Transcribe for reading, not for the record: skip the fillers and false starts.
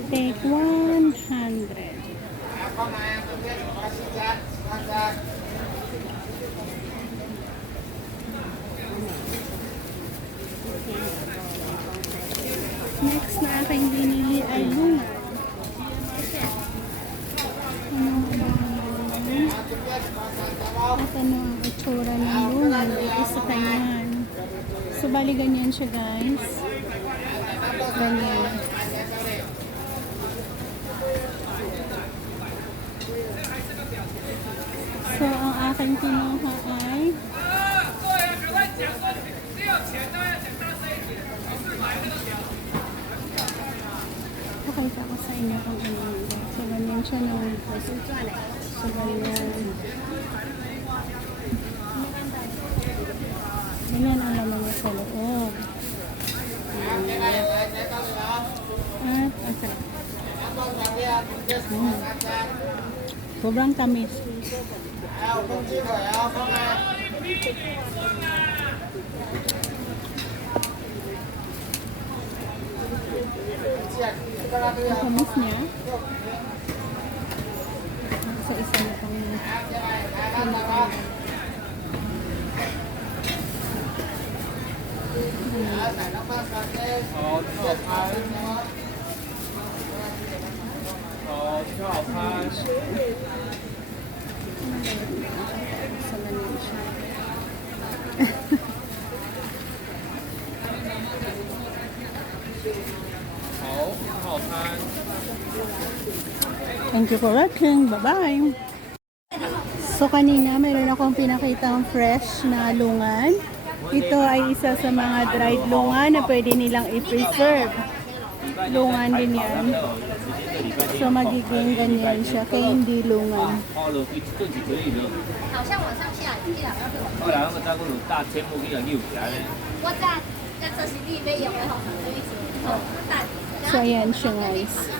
I take 100. Next na aking binili ay bunga. At ano ang itsura ng bunga dito sa Taiwan. So, bali ganyan siya, guys. Ganyan. So, ang aking kinuha ay pakita ko sa inyo kung ano. So, ganyan siya no. So, ganyan. Ganyan ang laman niya sa loob. At, okay. Sobrang tamis. Ang tamis niya. Sa isa na pang Thank you for watching. Bye-bye. So, kanina mayroon akong pinakitang fresh na lungan. Ito ay isa sa mga dried lungan na pwede nilang i-preserve. Lungan din yan. So, magiging ganyan siya. Kaya hindi lungan. So, ayan siya guys.